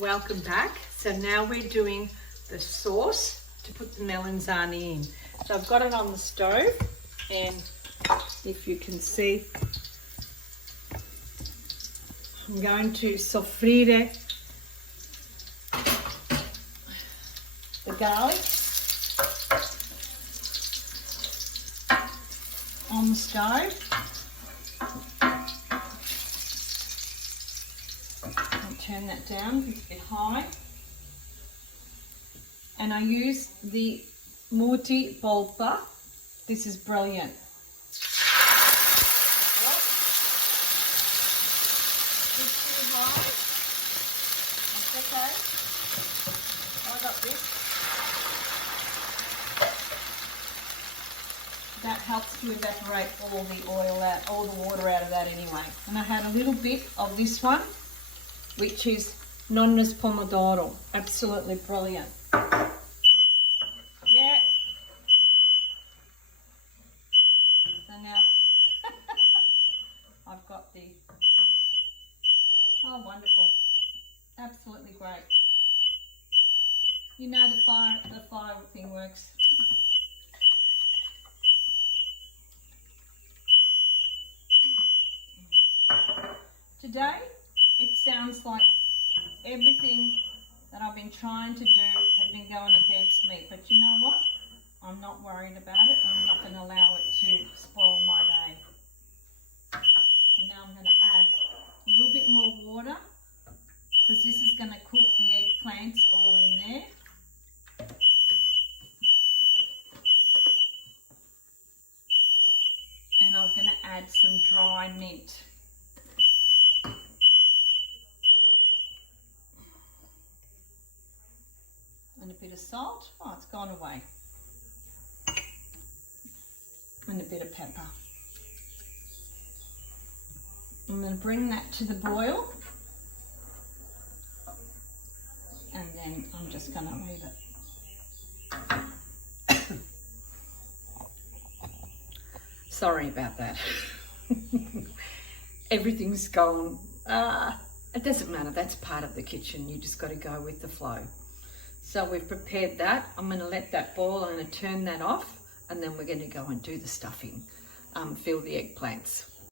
Welcome back. So now we're doing the sauce to put the melanzane in. So I've got it on the stove, and if you can see, I'm going to soffrire the garlic on the stove. Turn that down, it's a bit high. And I use the Mutti polpa. This is brilliant. Yep. It's too high. That's okay. I got this. That helps to evaporate all the oil out, all the water out of that anyway. And I had a little bit of this one, which is Nonna's pomodoro. Absolutely brilliant. Yeah. So now I've got the, oh wonderful, absolutely great. You know the fire thing works. Today, it sounds like everything that I've been trying to do has been going against me. But you know what? I'm not worried about it. I'm not going to allow it to spoil my day. And now I'm going to add a little bit more water, because this is going to cook the eggplants all in there. And I'm going to add some dry mint. And a bit of salt. Oh, it's gone away. And a bit of pepper. I'm going to bring that to the boil. And then I'm just going to leave it. Sorry about that. Everything's gone. It doesn't matter. That's part of the kitchen. You just got to go with the flow. So we've prepared that. I'm going to let that boil. I'm going to turn that off, and then we're going to go and do the stuffing, fill the eggplants.